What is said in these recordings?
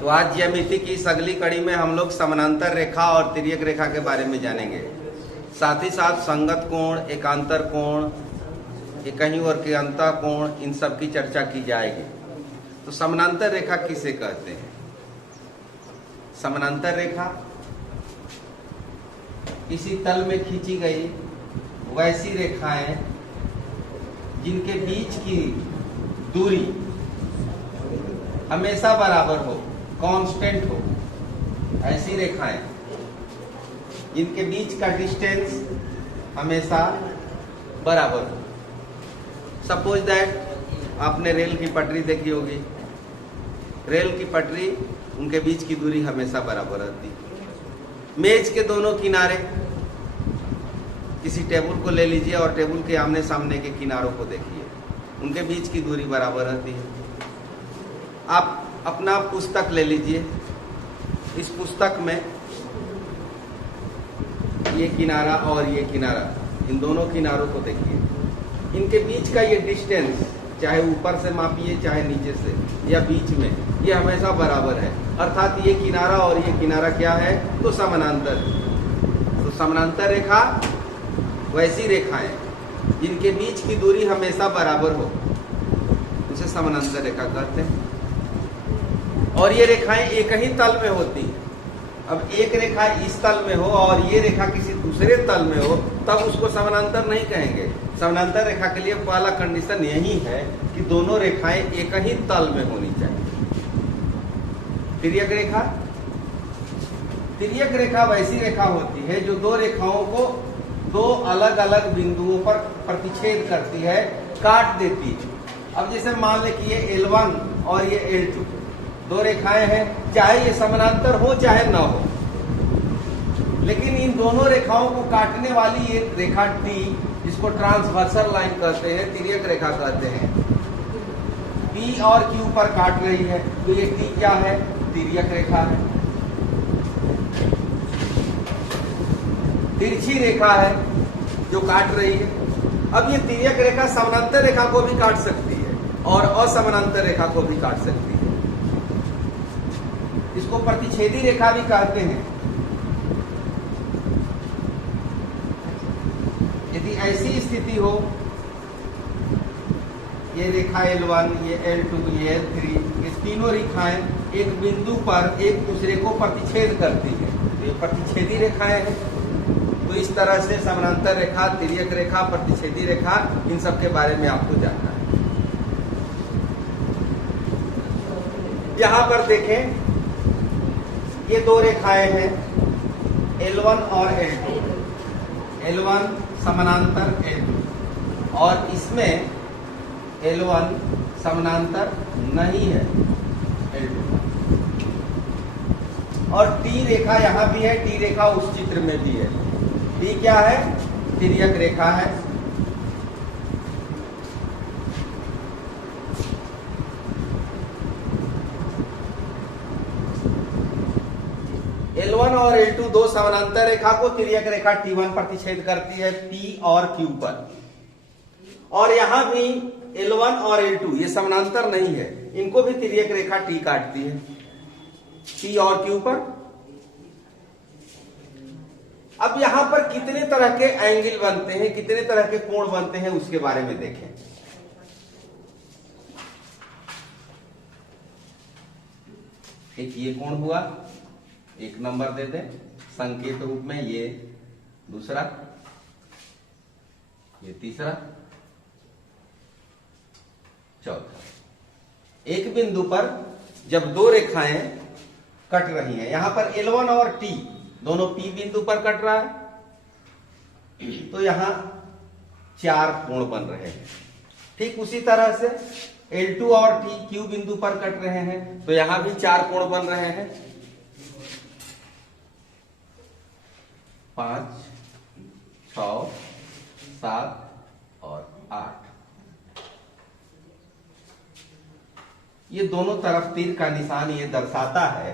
तो आज ज्यामिति की इस अगली कड़ी में हम लोग समानांतर रेखा और तिर्यक रेखा के बारे में जानेंगे। साथ ही साथ संगत कोण, एकांतर कोण, कहीं और के अंतः कोण, इन सब की चर्चा की जाएगी। तो समानांतर रेखा किसे कहते हैं? समानांतर रेखा किसी तल में खींची गई वैसी रेखाएं जिनके बीच की दूरी हमेशा बराबर हो, कांस्टेंट हो, ऐसी रेखाएं जिनके बीच का डिस्टेंस हमेशा बराबर हो। सपोज दैट आपने रेल की पटरी देखी होगी। रेल की पटरी, उनके बीच की दूरी हमेशा बराबर रहती है। मेज के दोनों किनारे, किसी टेबल को ले लीजिए और टेबल के आमने सामने के किनारों को देखिए, उनके बीच की दूरी बराबर रहती है। आप अपना पुस्तक ले लीजिए, इस पुस्तक में ये किनारा और ये किनारा, इन दोनों किनारों को देखिए, इनके बीच का ये डिस्टेंस, चाहे ऊपर से मापिए चाहे नीचे से या बीच में, ये हमेशा बराबर है। अर्थात ये किनारा और ये किनारा क्या है? तो समानांतर। तो समानांतर रेखा वैसी रेखाएं जिनके बीच की दूरी हमेशा बराबर हो, उसे समानांतर रेखा कहते हैं। और ये रेखाएं एक ही तल में होती हैं। अब एक रेखा इस तल में हो और ये रेखा किसी दूसरे तल में हो, तब उसको समानांतर नहीं कहेंगे। समानांतर रेखा के लिए पहला कंडीशन यही है कि दोनों रेखाएं एक ही तल में होनी चाहिए। तिर्यक रेखा, तिर्यक रेखा वैसी रेखा होती है जो दो रेखाओं को दो अलग अलग बिंदुओं पर प्रतिच्छेद करती है, काट देती है। अब जैसे मान ले कि ये L1 और ये L2 दो रेखाएं हैं, चाहे ये समानांतर हो चाहे ना हो, लेकिन इन दोनों रेखाओं को काटने वाली ये रेखा T, जिसको ट्रांसवर्सल लाइन कहते हैं, तिर्यक रेखा कहते हैं, P और Q पर काट रही है, तो ये T क्या है? तिर्यक रेखा है। तिरछी रेखा है जो काट रही है। अब ये तिर्यक रेखा समानांतर रेखा को भी काट सकती है और असमानांतर रेखा को भी काट सकती है। इसको प्रतिच्छेदी रेखा भी कहते हैं। यदि ऐसी स्थिति हो, ये रेखा L1, ये L2, ये L3, ये तीनों रेखाएं एक बिंदु पर एक दूसरे को प्रतिच्छेद करती है, तो ये प्रतिच्छेदी रेखाएं हैं। तो इस तरह से समानांतर रेखा, तिर्यक रेखा, प्रतिच्छेदी रेखा, इन सब के बारे में आपको जानना है। यहां पर देखें, ये दो रेखाएं हैं L1 और L2, L1 समानांतर L2, और इसमें L1 समानांतर नहीं है L2, और T रेखा यहां भी है, T रेखा उस चित्र में भी है। T क्या है? तिर्यक रेखा है। L1 और L2 दो समानांतर रेखा को तिर्यक रेखा T1 प्रतिच्छेद करती है P और Q पर, और यहां भी L1 और L2 ये समानांतर नहीं है, इनको भी तिर्यक रेखा T काटती है P और Q पर। अब यहां पर कितने तरह के एंगल बनते हैं, कितने तरह के कोण बनते हैं, उसके बारे में देखें। एक ये कोण हुआ, एक नंबर दे दें संकेत रूप में, ये दूसरा, ये तीसरा, चौथा। एक बिंदु पर जब दो रेखाएं कट रही हैं, यहां पर L1 और T दोनों P बिंदु पर कट रहा है, तो यहां चार कोण बन रहे हैं। ठीक उसी तरह से L2 और T Q बिंदु पर कट रहे हैं, तो यहां भी चार कोण बन रहे हैं, 5, 6, 7 और 8। ये दोनों तरफ तीर का निशान ये दर्शाता है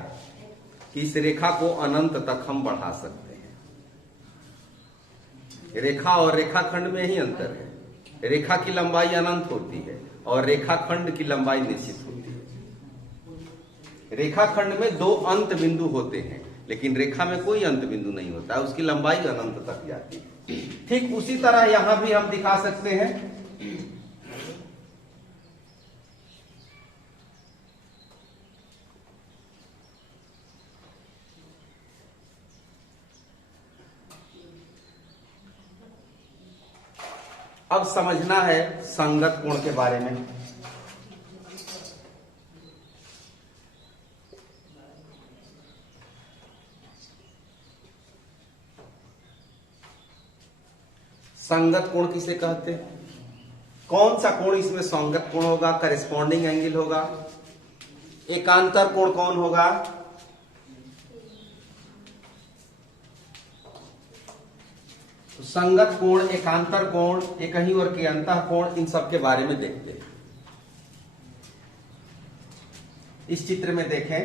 कि इस रेखा को अनंत तक हम बढ़ा सकते हैं। रेखा और रेखाखंड में ही अंतर है। रेखा की लंबाई अनंत होती है और रेखाखंड की लंबाई निश्चित होती है। रेखाखंड में दो अंत बिंदु होते हैं, लेकिन रेखा में कोई अंत बिंदु नहीं होता है, उसकी लंबाई अनंत तक जाती है। ठीक उसी तरह यहां भी हम दिखा सकते हैं। अब समझना है संगत कोण के बारे में। संगत कोण किसे कहते हैं? कौन सा कोण इसमें संगत कोण होगा, करेस्पॉन्डिंग एंगल होगा? एकांतर कोण कौन होगा? तो संगत कोण, एकांतर कोण, एक ही और के अंतः कोण, इन सब के बारे में देखते हैं। इस चित्र में देखें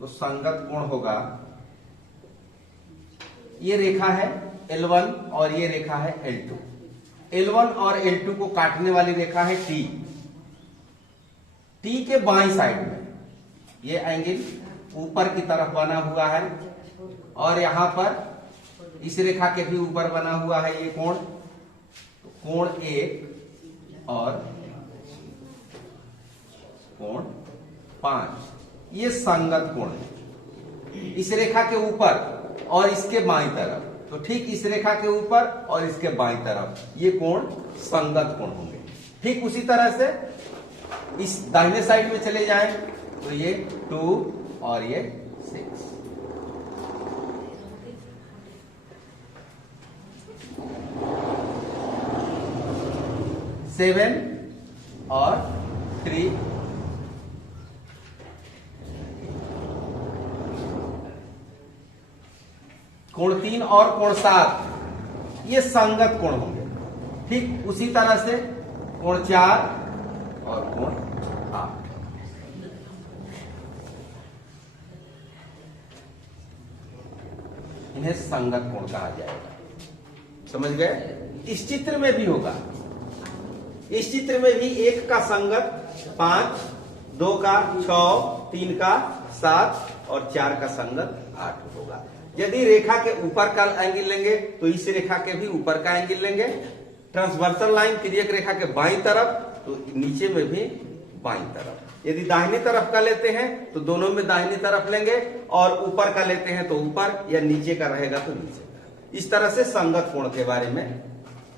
तो संगत कोण होगा, ये रेखा है L1 और ये रेखा है L2। L1 और L2 को काटने वाली रेखा है T। T के बाईं साइड में ये एंगल ऊपर की तरफ बना हुआ है और यहां पर इस रेखा के भी ऊपर बना हुआ है ये कोण। तो कोण 1 और कोण 5, ये संगत कोण है। इस रेखा के ऊपर और इसके बाईं तरफ, तो ठीक इस रेखा के ऊपर और इसके बाईं तरफ ये कोण संगत कोण होंगे। ठीक उसी तरह से इस दाहिने साइड में चले जाएं तो ये 2 और ये 6। सेवन और 3, कोण 3 और कोण 7, ये संगत कोण होंगे। ठीक उसी तरह से कोण 4 और कोण 8। इन्हें संगत कोण कहा जाएगा। समझ गए? इस चित्र में भी होगा। इस चित्र में भी 1 का संगत 5, 2 का 6, 3 का 7 और 4 का संगत 8 होगा। यदि रेखा के ऊपर का एंगल लेंगे तो इस रेखा के भी ऊपर का एंगल लेंगे। ट्रांसवर्सल लाइन तिर्यक रेखा के बाईं तरफ तो नीचे में भी बाईं तरफ। यदि दाहिनी तरफ का लेते हैं तो दोनों में दाहिनी तरफ लेंगे और ऊपर का लेते हैं तो ऊपर, या नीचे का रहेगा तो नीचे का। इस तरह से संगत कोण के बारे में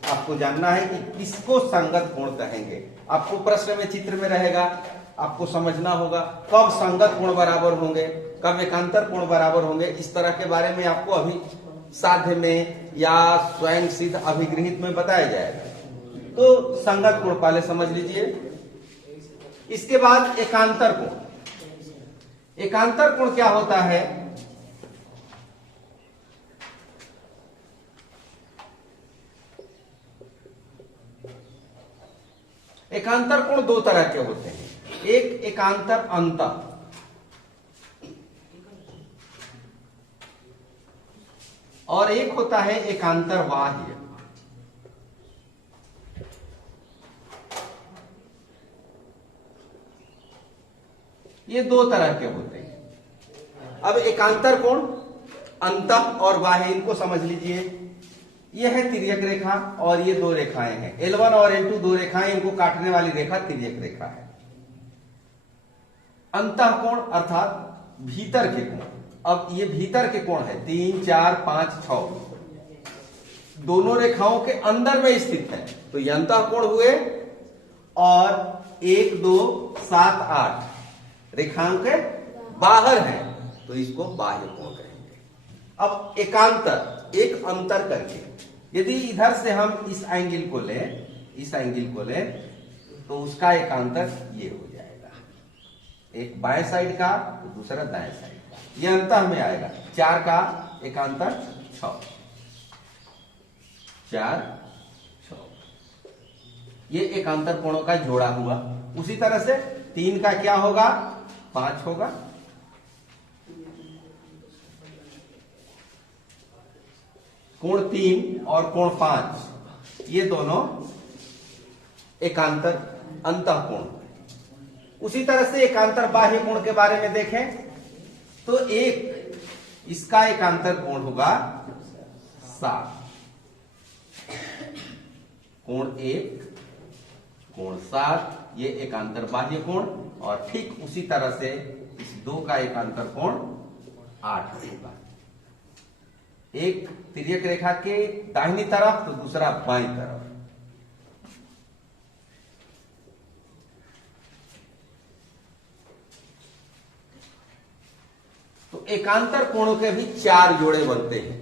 आपको जानना है कि किसको संगत कोण कहेंगे। आपको प्रश्न में चित्र में रहेगा, आपको समझना होगा कब संगत कोण बराबर होंगे, कब एकांतर कोण बराबर होंगे। इस तरह के बारे में आपको अभी साध्य में या स्वयं सिद्ध अभिगृहित में बताया जाएगा। तो संगत कोण पहले समझ लीजिए। इसके बाद एकांतर कोण। एकांतर कोण क्या होता है? एकांतर कोण 2 तरह के होते हैं। एक एकांतर अंतः और एक होता है एकांतर बाह्य। ये 2 तरह के होते हैं। अब एकांतर कोण अंतः और बाह्य, इनको समझ लीजिए। यह है तिर्यक रेखा और ये 2 रेखाएं हैं L1 और L2, 2 रेखाएं, इनको काटने वाली रेखा तिर्यक रेखा है। अंतः कोण अर्थात भीतर के कोण। अब ये भीतर के कोण है 3, 4, 5, 6, दोनों रेखाओं के अंदर में स्थित है तो ये अंतः कोण हुए। और 1, 2, 7, 8 रेखांक बाहर है तो इसको बाह्य कोण कहेंगे। अब एकांतर, एक अंतर करके, यदि इधर से हम इस एंगल को लें, तो उसका एकांतर ये हो जाएगा, एक बाएं साइड का तो दूसरा दाएं साइड का, ये अंतः में आएगा। 4 का एकांतर 6, 4, 6, ये एकांतर कोणों का जोड़ा हुआ। उसी तरह से 3 का क्या होगा? 5 होगा। कोण 3 और कोण 5 ये दोनों एकांतर अंतः कोण। उसी तरह से एकांतर बाह्य कोण के बारे में देखें तो एक इसका एकांतर कोण होगा 7, कोण 1 कोण 7, ये एकांतर बाह्य कोण। और ठीक उसी तरह से इस 2 का एकांतर कोण 8 होगा। एक तिर्यक रेखा के दाहिनी तरफ तो दूसरा बाईं तरफ। तो एकांतर कोणों के भी 4 जोड़े बनते हैं,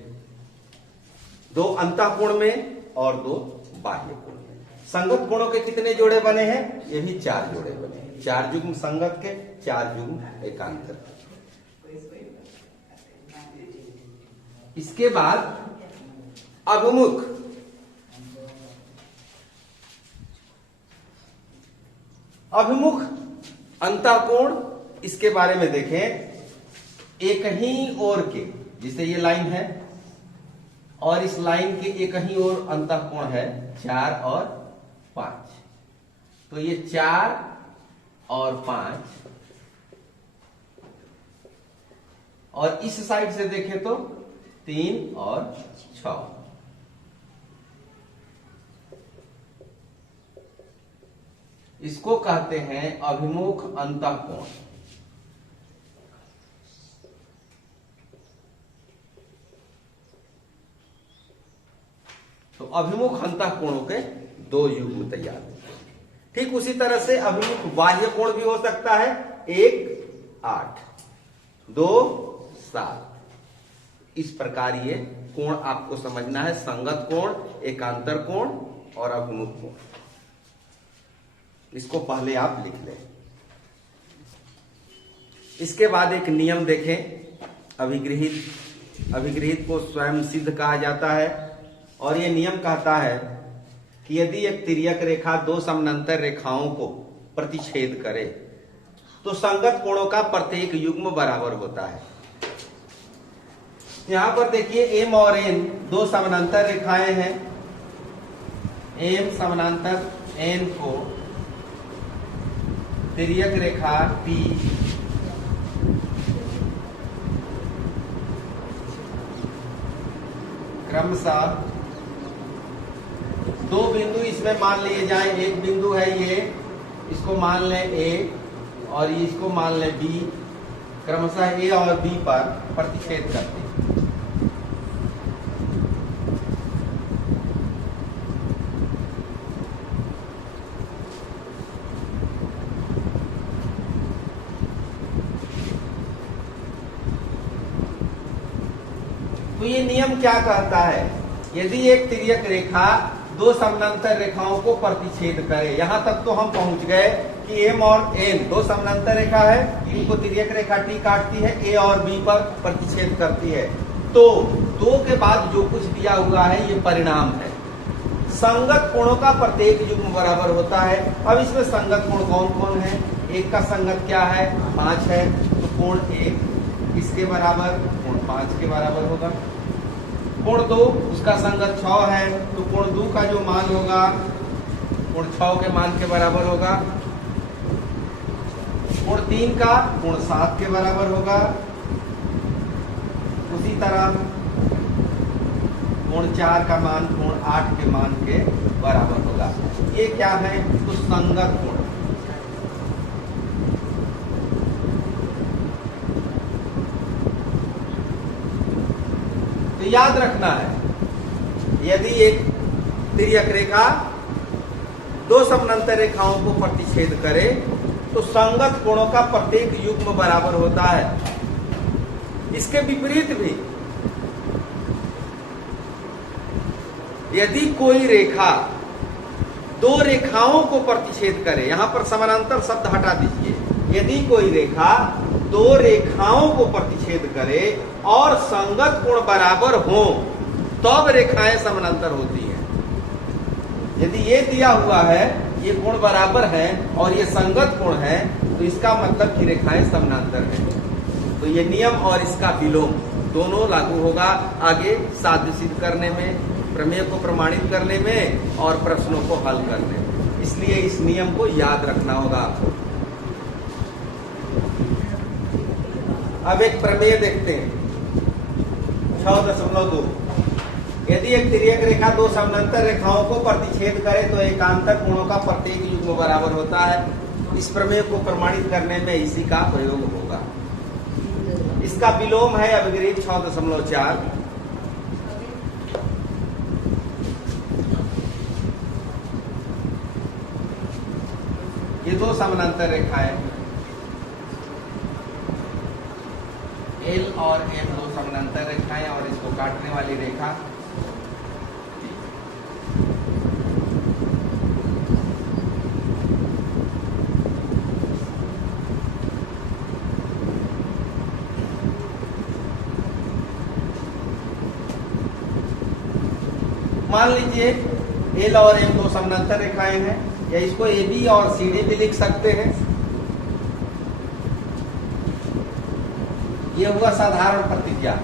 2 अंतःकोण में और 2 बाह्य कोण में। संगत कोणों के कितने जोड़े बने हैं? ये भी 4 जोड़े बने हैं, 4 युग्म संगत के, 4 युग्म एकांतर। इसके बाद अभिमुख, अभिमुख अंतःकोण, इसके बारे में देखें। एक ही ओर के, जिसे ये लाइन है और इस लाइन के एक ही ओर अंतःकोण है 4 और 5। तो ये 4 और 5, और इस साइड से देखें तो 3 और 6। इसको कहते हैं अभिमुख अंतःकोण। तो अभिमुख अंतःकोणों के 2 युग्म तैयार होते हैं। ठीक उसी तरह से अभिमुख बाह्य कोण भी हो सकता है। 1 8, 2 7। इस प्रकार ये कोण आपको समझना है, संगत कोण, एकांतर कोण और अभिमुख कोण। इसको पहले आप लिख लें। इसके बाद एक नियम देखें। अभिगृहित को स्वयं सिद्ध कहा जाता है, और यह नियम कहता है कि यदि एक तिर्यक रेखा 2 समानांतर रेखाओं को प्रतिच्छेद करे तो संगत कोणों का प्रत्येक युग्म बराबर होता है। यहां पर देखिए एम और एन 2 समानांतर रेखाएं हैं। एम समानांतर एन को तिर्यक रेखा टी क्रमशः 2 बिंदु इसमें मान लिए जाएं। एक बिंदु है ये, इसको मान लें ए, और इसको मान लें बी। क्रमशः ए और बी पर प्रतिच्छेद करते हैं। तो ये नियम क्या कहता है? यदि एक तिर्यक रेखा 2 समानांतर रेखाओं को प्रतिच्छेद करे, यहां तक तो हम पहुंच गए कि एम और एन 2 समानांतर रेखा है, इनको तिर्यक रेखा टी काटती है, ए और बी पर प्रतिच्छेद करती है। तो 2 के बाद जो कुछ दिया हुआ है ये परिणाम है। संगत कोणों का प्रत्येक युग्म बराबर होता है। अब इसमें संगत कोण कौन कौन है? एक का संगत क्या है? 5 है, तो कोण 1 इसके बराबर, कोण 5 के बराबर होगा। कोण 2 उसका संगत 6 है, तो कोण 2 का जो मान होगा कोण 6 के मान के बराबर होगा। कोण 3 का कोण 7 के बराबर होगा। उसी तरह कोण 4 का मान कोण 8 के मान के बराबर होगा। ये क्या है? तो संगत कोण। तो याद रखना है, यदि एक तिर्यक रेखा 2 समानांतर रेखाओं को प्रतिच्छेद करे तो संगत कोणों का प्रत्येक युग्म बराबर होता है। इसके विपरीत भी, यदि कोई रेखा 2 रेखाओं को प्रतिच्छेद करे, यहां पर समानांतर शब्द हटा दीजिए, यदि कोई रेखा 2 रेखाओं को प्रतिच्छेद करे और संगत कोण बराबर हो तब रेखाएं समानांतर होती हैं। यदि ये दिया हुआ है, ये कोण बराबर है और ये संगत कोण है, तो इसका मतलब कि रेखाएं समानांतर हैं। तो ये नियम और इसका विलोम दोनों लागू होगा आगे साध्य सिद्ध करने में, प्रमेय को प्रमाणित करने में और प्रश्नों को हल करने में। इसलिए इस नियम को याद रखना होगा आपको। अब एक प्रमेय देखते हैं 6.2। यदि एक तिर्यक रेखा दो समानांतर रेखाओं को प्रतिच्छेद करे तो एकांतर कोणों का प्रत्येक युग्म बराबर होता है। इस प्रमेय को प्रमाणित करने में इसी का प्रयोग होगा। इसका विलोम है अभिग्रहित 6.4। ये दो समानांतर रेखाएं एल और एम, दो समानांतर रेखाएं और इसको काटने वाली रेखा मान लीजिए एल और एम दो समानांतर रेखाएं हैं, या इसको ए बी और सी डी भी लिख सकते हैं। ये हुआ साधारण प्रतिज्ञा।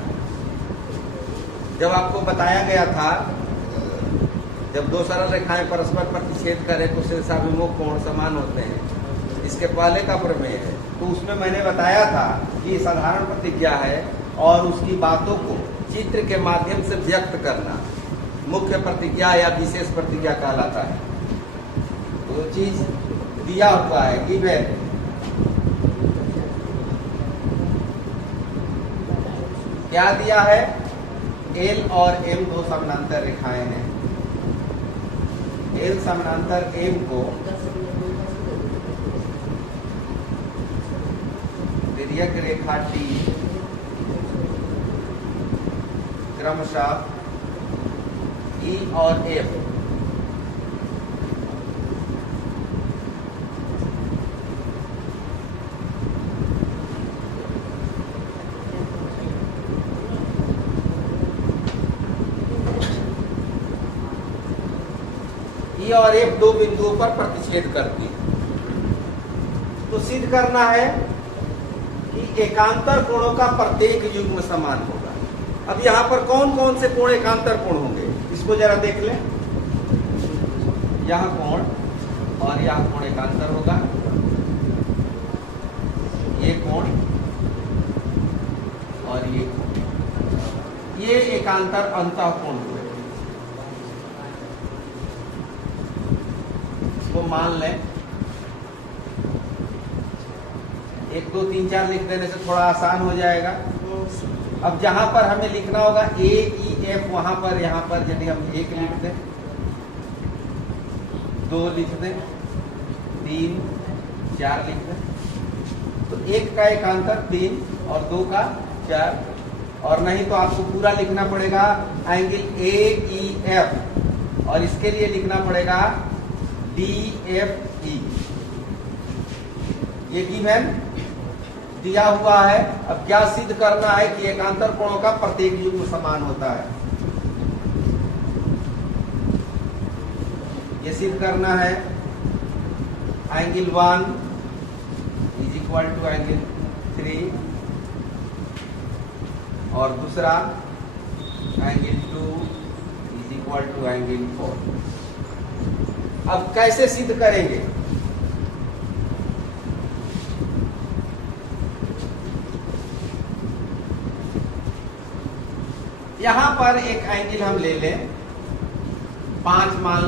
जब आपको बताया गया था जब दो सरल रेखाएं परस्पर प्रतिच्छेद करें तो शीर्षाभिमुख कोण समान होते हैं, इसके पहले का प्रमेय है, तो उसमें मैंने बताया था कि ये साधारण प्रतिज्ञा है और उसकी बातों को चित्र के माध्यम से व्यक्त करना मुख्य प्रतिज्ञा या विशेष प्रतिज्ञा कहलाता है। तो चीज दिया हुआ है, गिवन। क्या दिया है? एल और एम दो समानांतर रेखाएं हैं। एल समानांतर एम को तिर्यक रेखा टी क्रमशः ई और एफ ई और एफ दो बिंदुओं पर प्रतिच्छेद करती है। तो सिद्ध करना है कि एकांतर कोणों का प्रत्येक युग्म समान होगा। अब यहां पर कौन कौन से कोण एकांतर कोण होंगे इसको जरा देख लें। यहां कोण और यहां कोण एकांतर होगा। ये कोण और ये कोण, ये एकांतर अंतः कोण हुए। इसको मान लें। 1 2 3 4 लिख देने से थोड़ा आसान हो जाएगा। अब जहां पर हमें लिखना होगा ए ई एफ, वहां पर यहां पर यदि हम 1 लिख दें, 2 लिख दें, 3 4 लिख दें, तो 1 का एकांतर 3 और 2 का 4। और नहीं तो आपको पूरा लिखना पड़ेगा एंगल ए ई एफ, और इसके लिए लिखना पड़ेगा डी एफ ई। ये गिवन दिया हुआ है। अब क्या सिद्ध करना है कि एकांतर कोणों का प्रत्येक युग्म समान होता है। ये सिद्ध करना है angle 1 is equal to angle 3 और दूसरा angle 2 is equal to angle 4। अब कैसे सिद्ध करेंगे? यहां पर एक एंगल हम ले लें, 5 मान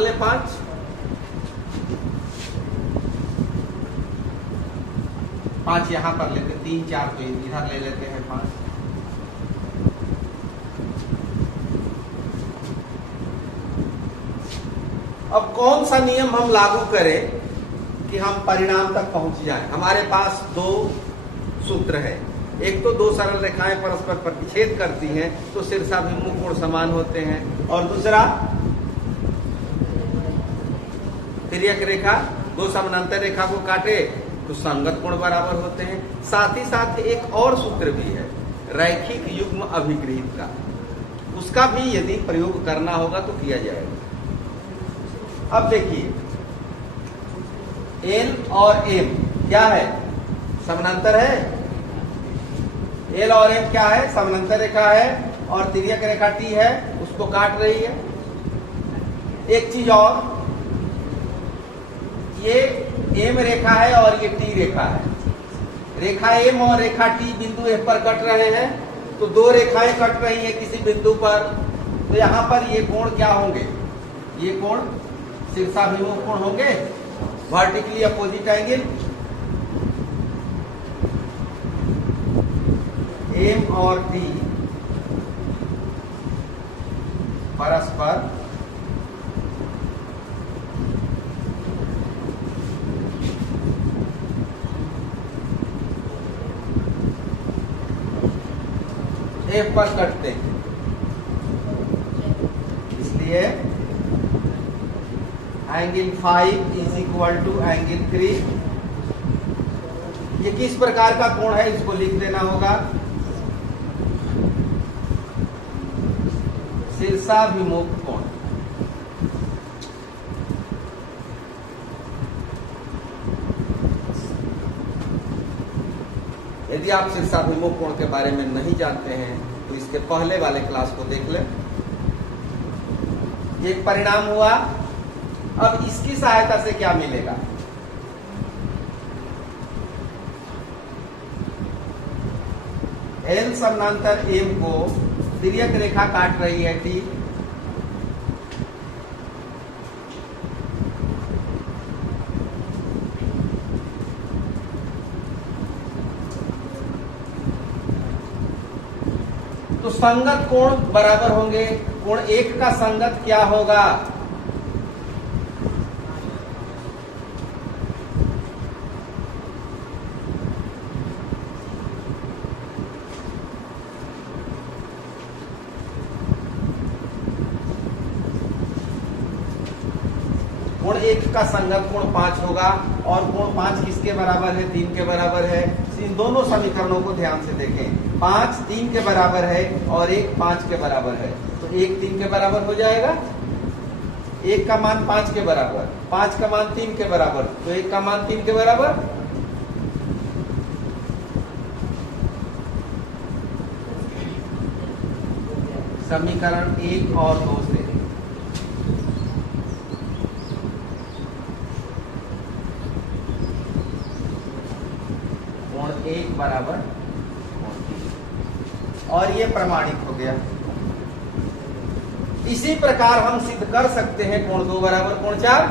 लें 5। यहां पर लेते, 3 4 तो इधर ले लेते हैं 5। अब कौन सा नियम हम लागू करें कि हम परिणाम तक पहुंच जाएं? हमारे पास 2 सूत्र है। एक तो दो सरल रेखाएं परस्पर प्रतिच्छेद करती हैं तो शीर्षाभिमुख कोण समान होते हैं, और दूसरा तिर्यक रेखा दो समानांतर रेखा को काटे तो संगत कोण बराबर होते हैं। साथ ही साथ एक और सूत्र भी है रैखिक युग्म अभिग्रहित का, उसका भी यदि प्रयोग करना होगा तो किया जाएगा। अब देखिए एल और एम क्या है? समानांतर है। एल और एम क्या है? समानांतर रेखा है और तिर्यक रेखा टी है, उसको काट रही है। एक चीज और, ये एम रेखा है और ये टी रेखा है। रेखा एम और रेखा टी बिंदु ए पर कट रहे हैं, तो दो रेखाएं कट रही हैं किसी बिंदु पर, तो यहां पर ये कोण क्या होंगे? ये कोण शीर्षाभिमुख कोण होंगे, वर्टिकली अपोजिट एंगल। एम और टी परस्पर एफ पर कटते हैं, इसलिए angle 5 is equal to angle 3। ये किस प्रकार का कोण है इसको लिख देना होगा, शीर्षाभिमुख कोण। यदि आप शीर्षाभिमुख कोण के बारे में नहीं जानते हैं तो इसके पहले वाले क्लास को देख लें। एक परिणाम हुआ, अब इसकी सहायता से क्या मिलेगा? एल समानांतर एम को तिर्यक रेखा काट रही है टी, तो संगत कोण बराबर होंगे। कोण एक का संगत क्या होगा? कोण एक का संगत कोण 5 होगा, और कोण 5 किसके बराबर है? 3 के बराबर है। इन दोनों समीकरणों को ध्यान से देखें, 5 3 के बराबर है और 1 5 के बराबर है, तो 1 3 के बराबर हो जाएगा। 1 का मान 5 के बराबर, 5 का मान 3 के बराबर, तो 1 का मान 3 के बराबर। समीकरण 1 और 2 से कोण 1 बराबर कोण 3, और ये प्रमाणित हो गया। इसी प्रकार हम सिद्ध कर सकते हैं कोण 2 बराबर कोण 4।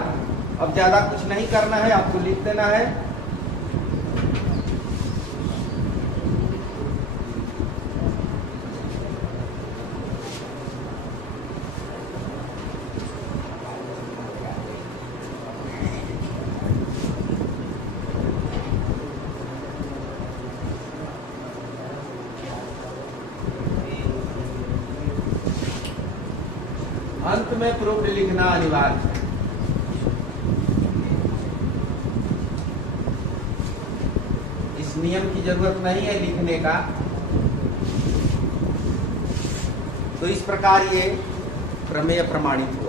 अब ज्यादा कुछ नहीं करना है, आपको लिख देना है। अंत में प्रूफ लिखना अनिवार्य है। इस नियम की जरूरत नहीं है लिखने का। तो इस प्रकार ये प्रमेय प्रमाणित